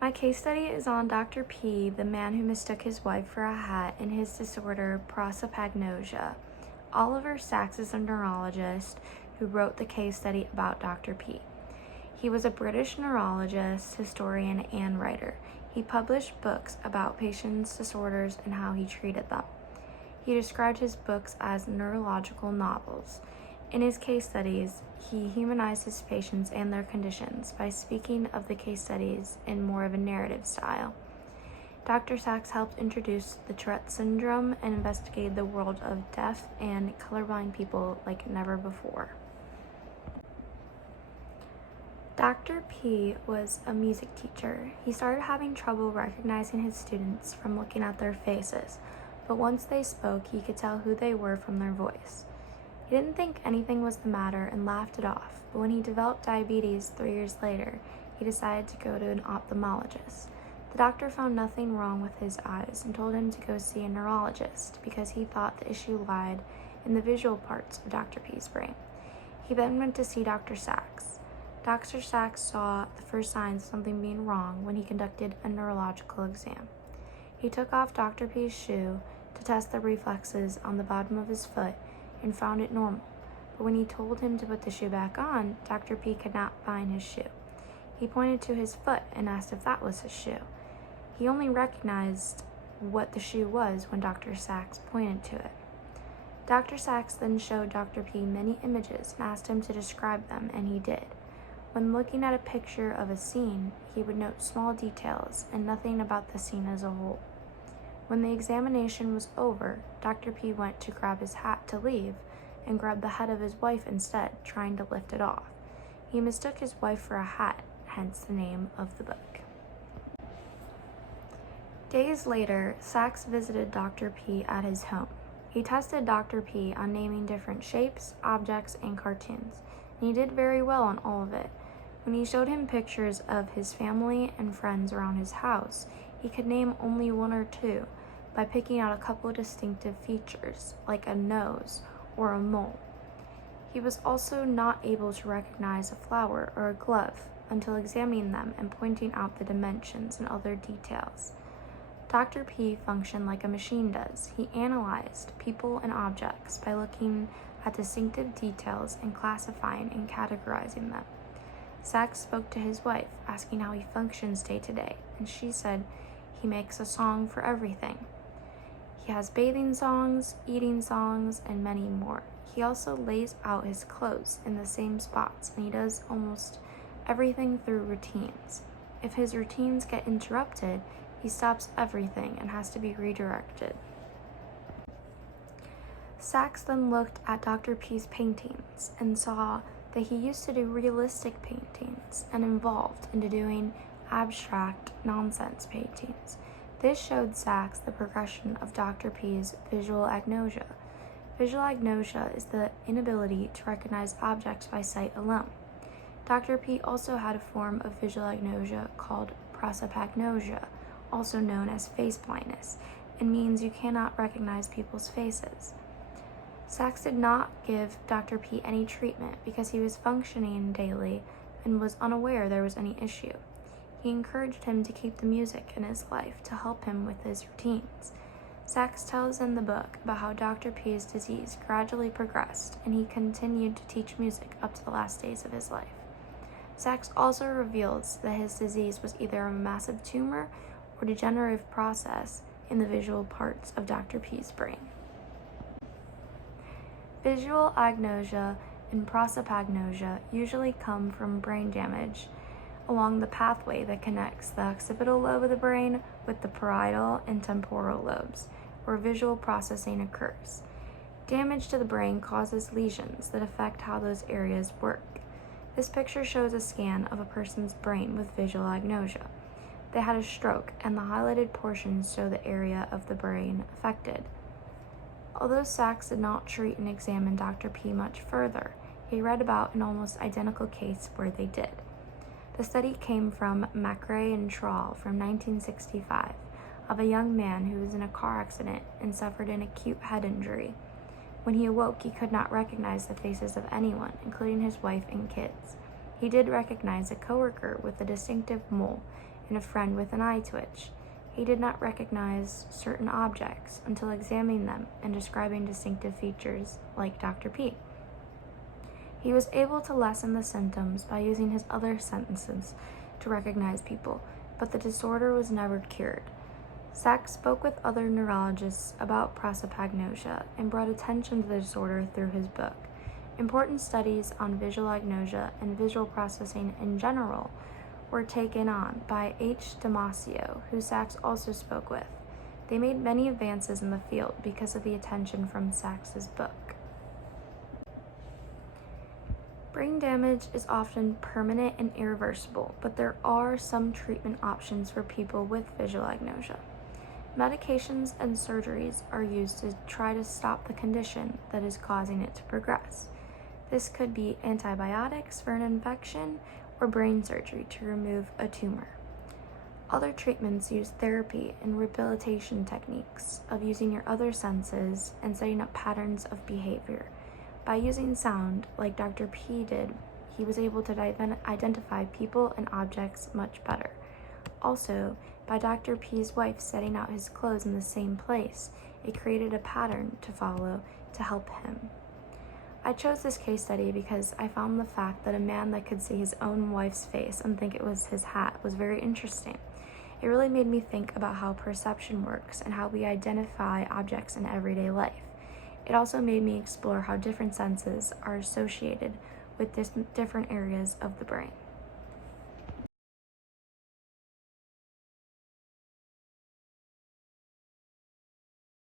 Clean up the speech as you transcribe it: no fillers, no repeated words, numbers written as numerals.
My case study is on Dr. P, the man who mistook his wife for a hat, and his disorder, prosopagnosia. Oliver Sacks is a neurologist who wrote the case study about Dr. P. He was a British neurologist, historian, and writer. He published books about patients' disorders and how he treated them. He described his books as neurological novels. In his case studies, he humanized his patients and their conditions by speaking of the case studies in more of a narrative style. Dr. Sacks helped introduce the Tourette syndrome and investigated the world of deaf and colorblind people like never before. Dr. P was a music teacher. He started having trouble recognizing his students from looking at their faces, but once they spoke, he could tell who they were from their voice. He didn't think anything was the matter and laughed it off, but when he developed diabetes 3 years later, he decided to go to an ophthalmologist. The doctor found nothing wrong with his eyes and told him to go see a neurologist because he thought the issue lied in the visual parts of Dr. P's brain. He then went to see Dr. Sacks. Dr. Sacks saw the first signs of something being wrong when he conducted a neurological exam. He took off Dr. P's shoe to test the reflexes on the bottom of his foot and found it normal, but when he told him to put the shoe back on, Dr. P could not find his shoe. He pointed to his foot and asked if that was his shoe. He only recognized what the shoe was when Dr. Sacks pointed to it. Dr. Sacks then showed Dr. P many images and asked him to describe them, and he did. When looking at a picture of a scene, he would note small details and nothing about the scene as a whole. When the examination was over, Dr. P went to grab his hat to leave and grabbed the head of his wife instead, trying to lift it off. He mistook his wife for a hat, hence the name of the book. Days later, Sacks visited Dr. P at his home. He tested Dr. P on naming different shapes, objects, and cartoons, and he did very well on all of it. When he showed him pictures of his family and friends around his house, he could name only one or two by picking out a couple of distinctive features, like a nose or a mole. He was also not able to recognize a flower or a glove until examining them and pointing out the dimensions and other details. Dr. P functioned like a machine does. He analyzed people and objects by looking at distinctive details and classifying and categorizing them. Sacks spoke to his wife, asking how he functions day to day, and she said he makes a song for everything. He has bathing songs, eating songs, and many more. He also lays out his clothes in the same spots, and he does almost everything through routines. If his routines get interrupted, he stops everything and has to be redirected. Sacks then looked at Dr. P's paintings and saw that he used to do realistic paintings and evolved into doing abstract nonsense paintings. This showed Sacks the progression of Dr. P's visual agnosia. Visual agnosia is the inability to recognize objects by sight alone. Dr. P also had a form of visual agnosia called prosopagnosia, also known as face blindness, and means you cannot recognize people's faces. Sacks did not give Dr. P any treatment because he was functioning daily and was unaware there was any issue. He encouraged him to keep the music in his life to help him with his routines. Sacks tells in the book about how Dr. P's disease gradually progressed, and he continued to teach music up to the last days of his life. Sacks also reveals that his disease was either a massive tumor or degenerative process in the visual parts of Dr. P's brain. Visual agnosia and prosopagnosia usually come from brain damage along the pathway that connects the occipital lobe of the brain with the parietal and temporal lobes, where visual processing occurs. Damage to the brain causes lesions that affect how those areas work. This picture shows a scan of a person's brain with visual agnosia. They had a stroke, and the highlighted portions show the area of the brain affected. Although Sacks did not treat and examine Dr. P much further, he read about an almost identical case where they did. The study came from Macrae and Trawl from 1965 of a young man who was in a car accident and suffered an acute head injury. When he awoke, he could not recognize the faces of anyone, including his wife and kids. He did recognize a coworker with a distinctive mole and a friend with an eye twitch. He did not recognize certain objects until examining them and describing distinctive features, like Dr. P. He was able to lessen the symptoms by using his other senses to recognize people, but the disorder was never cured. Sachs spoke with other neurologists about prosopagnosia and brought attention to the disorder through his book. Important studies on visual agnosia and visual processing in general were taken on by H. Damasio, who Sachs also spoke with. They made many advances in the field because of the attention from Sachs's book. Brain damage is often permanent and irreversible, but there are some treatment options for people with visual agnosia. Medications and surgeries are used to try to stop the condition that is causing it to progress. This could be antibiotics for an infection or brain surgery to remove a tumor. Other treatments use therapy and rehabilitation techniques of using your other senses and setting up patterns of behavior. By using sound, like Dr. P did, he was able to identify people and objects much better. Also, by Dr. P's wife setting out his clothes in the same place, it created a pattern to follow to help him. I chose this case study because I found the fact that a man that could see his own wife's face and think it was his hat was very interesting. It really made me think about how perception works and how we identify objects in everyday life. It also made me explore how different senses are associated with different areas of the brain.